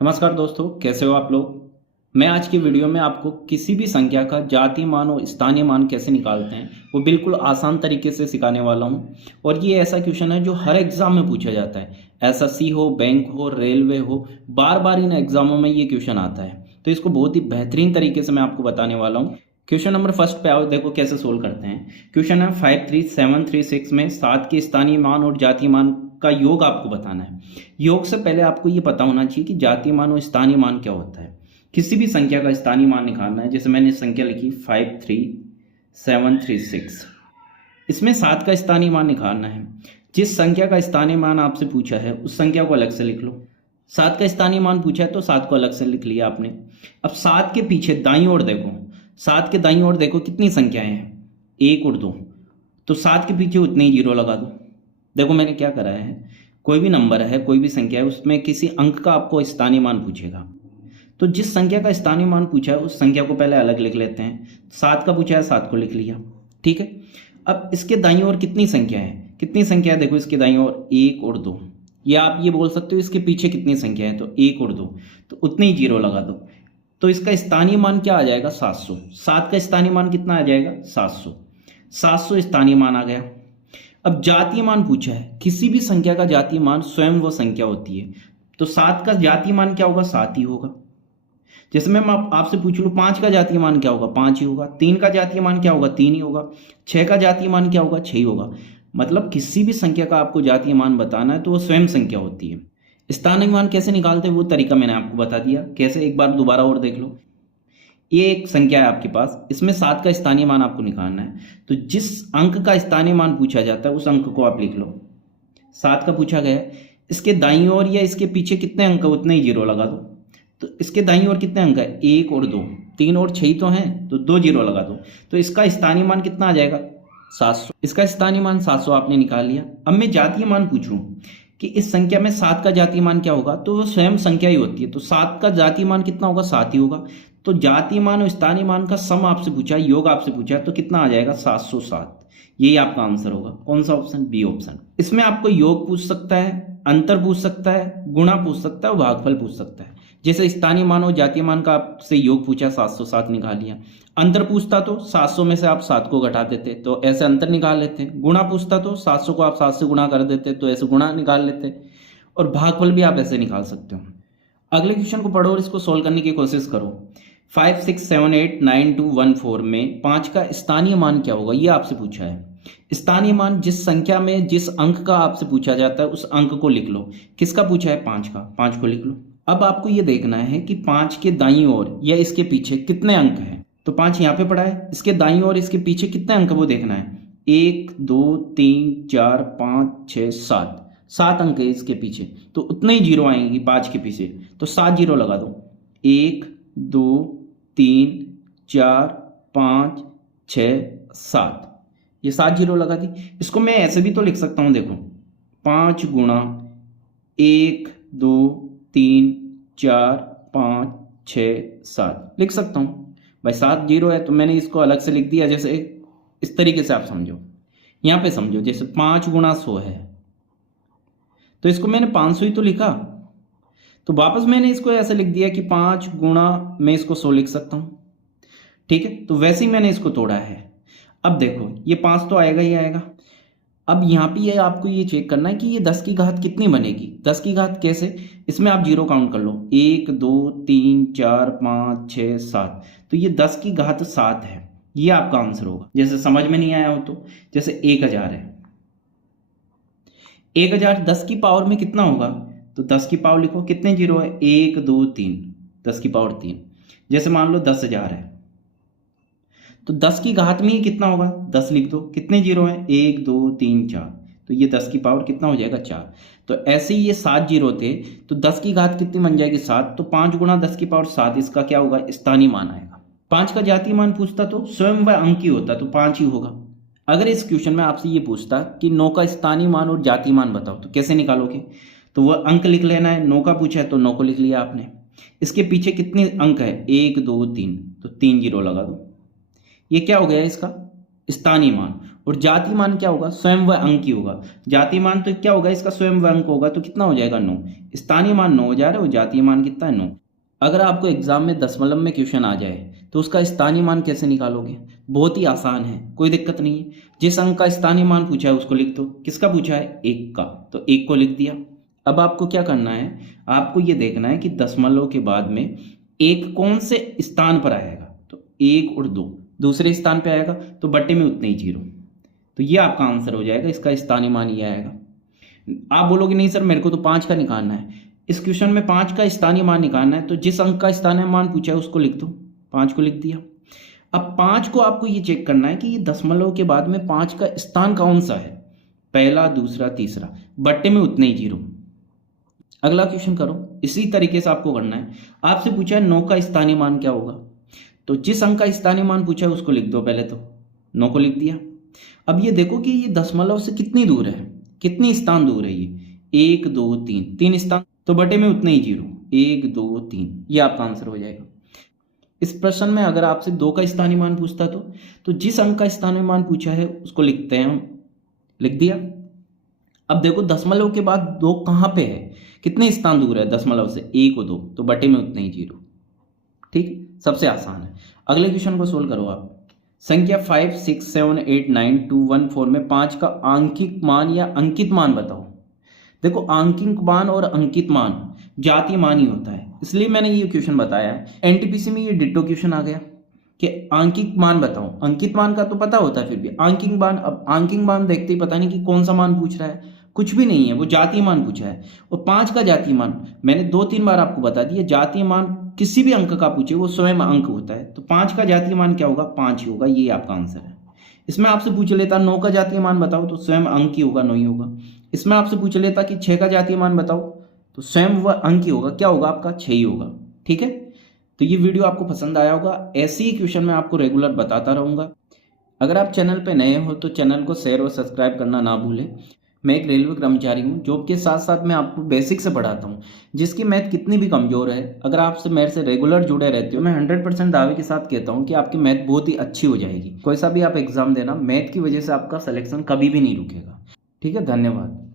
नमस्कार दोस्तों, कैसे हो आप लोग। मैं आज की वीडियो में आपको किसी भी संख्या का जातीय मान और स्थानीय मान कैसे निकालते हैं वो बिल्कुल आसान तरीके से सिखाने वाला हूं। और ये ऐसा क्वेश्चन है जो हर एग्जाम में पूछा जाता है। एसएससी हो, बैंक हो, रेलवे हो, बार बार इन एग्जामों में ये क्वेश्चन आता है। तो इसको बहुत ही बेहतरीन तरीके से मैं आपको बताने वाला हूँ। क्वेश्चन नंबर फर्स्ट पे आओ, देखो कैसे सोल्व करते हैं। क्वेश्चन है 53736 में 7 के स्थानीय मान और जातीय मान का योग आपको बताना है। योग से पहले आपको ये पता होना चाहिए कि जातीय मान और स्थानीय मान क्या होता है। किसी भी संख्या का स्थानीय मान निकालना है, जैसे मैंने संख्या लिखी 53736, इसमें 7 का स्थानीय मान निकालना है। जिस संख्या का स्थानीय मान आपसे पूछा है उस संख्या को अलग से लिख लो। 7 का स्थानीय मान पूछा है तो 7 को अलग से लिख लिया आपने। अब 7 के पीछे दाईं ओर देखो, 7 के दाईं ओर देखो कितनी संख्याएं हैं, 1 और 2। तो 7 के पीछे उतने ही जीरो लगा दो। देखो मैंने क्या करा है, कोई भी नंबर है, कोई भी संख्या है, उसमें किसी अंक का आपको स्थानीय मान पूछेगा। तो जिस संख्या का स्थानीय मान पूछा है उस संख्या को पहले अलग लिख लेते हैं। 7 का पूछा है, 7 को लिख लिया, ठीक है। अब इसके दाईं ओर कितनी संख्या है, कितनी संख्या है, देखो इसके दाईं ओर 1 और 2। या आप ये बोल सकते हो इसके पीछे कितनी संख्या है, तो 1 और 2, तो उतने ही जीरो लगा दो। तो इसका स्थानीय मान क्या आ जाएगा, 700। 7 का स्थानीय मान कितना आ जाएगा, 700। 700 स्थानीय मान आ गया। अब जातीय मान पूछा है, किसी भी संख्या का जातीय मान स्वयं वो संख्या होती है। तो 7 का जातीय मान क्या होगा, 7 ही होगा। जैसे मैं आपसे पूछ लूँ 5 का जातीय मान क्या होगा, 5 ही होगा। 3 का जातीय मान क्या होगा, 3 ही होगा। 6 का जातीय मान क्या होगा, 6 ही होगा। मतलब किसी भी संख्या का आपको जातीय मान बताना है तो वो स्वयं संख्या होती है। स्थानीय मान कैसे निकालते हैं वो तरीका मैंने आपको बता दिया। कैसे, एक बार दोबारा और देख लो। ये एक संख्या है आपके पास, इसमें 7 का स्थानीय मान आपको निकालना है। तो जिस अंक का स्थानीय मान पूछा जाता है उस अंक को आप लिख लो। 7 का पूछा गया है, इसके दाईं ओर या इसके पीछे कितने अंक है उतने ही जीरो लगा दो। तो इसके दाईं ओर कितने अंक है, 1 और 2, 3 और 6 तो हैं, तो 2 जीरो लगा दो। तो इसका स्थानीय मान कितना आ जाएगा, 700। इसका स्थानीय मान 700 आपने निकाल लिया। अब मैं जातीय मान पूछूं कि इस संख्या में 7 का जातीय मान क्या होगा, तो वो स्वयं संख्या ही होती है। तो 7 का जातीय मान कितना होगा, 7 ही होगा। तो जातीय मान और स्थानीय मान का सम आपसे पूछा है, योग आपसे पूछा है, तो कितना आ जाएगा, 707। यही आपका आंसर होगा। कौन सा ऑप्शन, बी ऑप्शन। इसमें आपको योग पूछ सकता है, अंतर पूछ सकता है, गुणा पूछ सकता है और भागफल पूछ सकता है। जैसे स्थानीय मान और जातीय मान का आपसे योग पूछा, 707 निकाल लिया। अंतर पूछता तो 700 में से आप 7 को घटा देते, तो ऐसे अंतर निकाल लेते। गुणा पूछता तो 700 को आप 7 से गुणा कर देते, तो ऐसे गुणा निकाल लेते। और भागफल भी आप ऐसे निकाल सकते हो। अगले क्वेश्चन को पढ़ो और इसको सोल्व करने की कोशिश करो। 5 6 7 8 9 2 1 4 में 5 का स्थानीय मान क्या होगा, ये आपसे पूछा है। स्थानीय मान जिस संख्या में जिस अंक का आपसे पूछा जाता है उस अंक को लिख लो। किसका पूछा है, 5 का, 5 को लिख लो। अब आपको ये देखना है कि 5 के दाईं ओर या इसके पीछे कितने अंक हैं। तो 5 यहाँ पे पड़ा है, इसके दाईं ओर इसके पीछे कितने अंक है वो देखना है। 1 2 3 4 5 6 7, 7 अंक है इसके पीछे, तो उतने ही जीरो आएंगी 5 के पीछे। तो 7 जीरो लगा दो। 1 2 3 4 5 6 7, ये 7 जीरो लगा दी। इसको मैं ऐसे भी तो लिख सकता हूँ, देखो 5 गुणा 1 2 3 4 5 6 7 लिख सकता हूँ। भाई 7 जीरो है तो मैंने इसको अलग से लिख दिया। जैसे इस तरीके से आप समझो, यहाँ पे समझो, जैसे 5 गुणा 100 है तो इसको मैंने 500 ही तो लिखा। तो वापस मैंने इसको ऐसे लिख दिया कि 5 गुणा, मैं इसको 100 लिख सकता हूँ, ठीक है। तो वैसे ही मैंने इसको तोड़ा है। अब देखो ये 5 तो आएगा ही आएगा। अब यहाँ पे ये आपको ये चेक करना है कि ये 10 की घात कितनी बनेगी। 10 की घात कैसे, इसमें आप जीरो काउंट कर लो, 1 2 3 4 5 6 7, तो ये 10 की घात 7 है। ये आपका आंसर होगा। जैसे समझ में नहीं आया हो तो, जैसे 1000 है, 1000 10 की पावर में कितना होगा, तो 10 की पावर लिखो, कितने जीरो है, 1 2 3, 10 की पावर 3। जैसे मान लो 10,000 है तो 10 की घात में ही कितना होगा, 10 लिख दो, कितने जीरो हैं, 1 2 3 4, तो ये 10 की पावर कितना हो जाएगा, 4। तो ऐसे ही ये 7 जीरो थे तो 10 की घात कितनी बन जाएगी, 7। तो 5 गुणा 10 की पावर 7, इसका क्या होगा, स्थानीय मान आएगा। 5 का जातीय मान पूछता तो स्वयं वह अंक ही होता, तो 5 ही होगा। अगर इस क्वेश्चन में आपसे ये पूछता कि 9 का स्थानीय मान और जातीय मान बताओ, तो कैसे निकालोगे, तो वह अंक लिख लेना है। 9 का पूछा है तो 9 को लिख लिया आपने। इसके पीछे कितने अंक है, 1 2 3, तो 3 जीरो लगा दो। ये क्या हो गया इसका स्थानीय मान। और जाति मान क्या होगा, स्वयं व अंक ही होगा। जाति मान तो क्या होगा, इसका स्वयं व अंक होगा, तो कितना हो जाएगा 9। स्थानीय मान 9 हो जा रहा है और जातीय मान कितना है 9। अगर आपको एग्जाम में दशमलव में क्वेश्चन आ जाए तो उसका स्थानीय मान कैसे निकालोगे, बहुत ही आसान है, कोई दिक्कत नहीं है। जिस अंक का स्थानीय मान पूछा है उसको लिख दो। किसका पूछा है, 1 का, तो 1 को लिख दिया। अब आपको क्या करना है, आपको ये देखना है कि दशमलव के बाद में 1 कौन से स्थान पर आएगा, तो 1 और 2 दूसरे स्थान पे आएगा, तो बट्टे में उतने ही 0। तो ये आपका आंसर हो जाएगा, इसका स्थानीय मान ये आएगा। आप बोलोगे नहीं सर मेरे को तो 5 का निकालना है, इस क्वेश्चन में 5 का स्थानीय मान निकालना है, तो जिस अंक का स्थानीय मान पूछा है उसको लिख दो। 5 को लिख दिया। अब 5 को आपको ये चेक करना है कि ये दशमलव के बाद में 5 का स्थान कौन सा है, पहला, दूसरा, तीसरा, बट्टे में उतने ही 0। अगला क्वेश्चन करो, इसी तरीके से आपको करना है। आपसे पूछा है 9 का स्थानीय मान क्या होगा, तो जिस अंक का स्थानीय मान पूछा है उसको लिख दो। पहले तो 9 को लिख दिया। अब ये देखो कि ये दशमलव से कितनी दूर है, कितनी स्थान दूर है ये, 1 2 3, 3 स्थान, तो बटे में उतने ही 0, 1 2 3, ये आपका आंसर हो जाएगा। इस प्रश्न में अगर आपसे 2 का स्थानीय मान पूछता तो जिस अंक का स्थानीय मान पूछा है उसको लिखते हैं हम, लिख दिया। अब देखो दशमलव के बाद 2 कहाँ पे है, कितने स्थान दूर है दशमलव से, 1 और 2, तो बटे में उतने ही 0। ठीक, सबसे आसान है। अगले क्वेश्चन को सोल्व करो आप। संख्या 5 6 7 8 9 2 1 4 में 5 का आंकिक मान या अंकित मान बताओ। देखो आंकिक मान और अंकित मान जातीय मान ही होता है, इसलिए मैंने ये क्वेश्चन बताया है। एनटीपीसी में ये डिट्टो क्वेश्चन आ गया कि आंकिक मान बताओ। अंकित मान का तो पता होता है, फिर भी आंकिक मान, अब आंकिक मान देखते ही पता नहीं कि कौन सा मान पूछ रहा है, कुछ भी नहीं है, वो जातीय मान पूछा है। और 5 का जातीय मान मैंने 2-3 बार आपको बता दिया, जातीय मान किसी भी अंक का पूछे वो स्वयं अंक होता है, तो 5 का जातीय मान क्या होगा, 5 ही होगा, ये आपका आंसर है। इसमें आपसे पूछ लेता 9 का जातीय मान बताओ, तो स्वयं अंक ही होगा, 9 ही होगा। इसमें आपसे पूछ लेता कि 6 का जातीय मान बताओ, तो स्वयं वह अंक ही होगा, क्या होगा आपका, 6 ही होगा। ठीक है, तो ये वीडियो आपको पसंद आया होगा, ऐसे ही क्वेश्चन मैं आपको रेगुलर बताता रहूँगा। अगर आप चैनल पे नए हो तो चैनल को शेयर और सब्सक्राइब करना ना भूलें। मैं एक रेलवे कर्मचारी हूँ, जॉब के साथ साथ मैं आपको बेसिक से पढ़ाता हूँ, जिसकी मैथ कितनी भी कमज़ोर है, अगर आपसे मेरे से रेगुलर जुड़े रहते हो, मैं 100% दावे के साथ कहता हूँ कि आपकी मैथ बहुत ही अच्छी हो जाएगी। कोई सा भी आप एग्ज़ाम देना, मैथ की वजह से आपका सिलेक्शन कभी भी नहीं रुकेगा। ठीक है, धन्यवाद।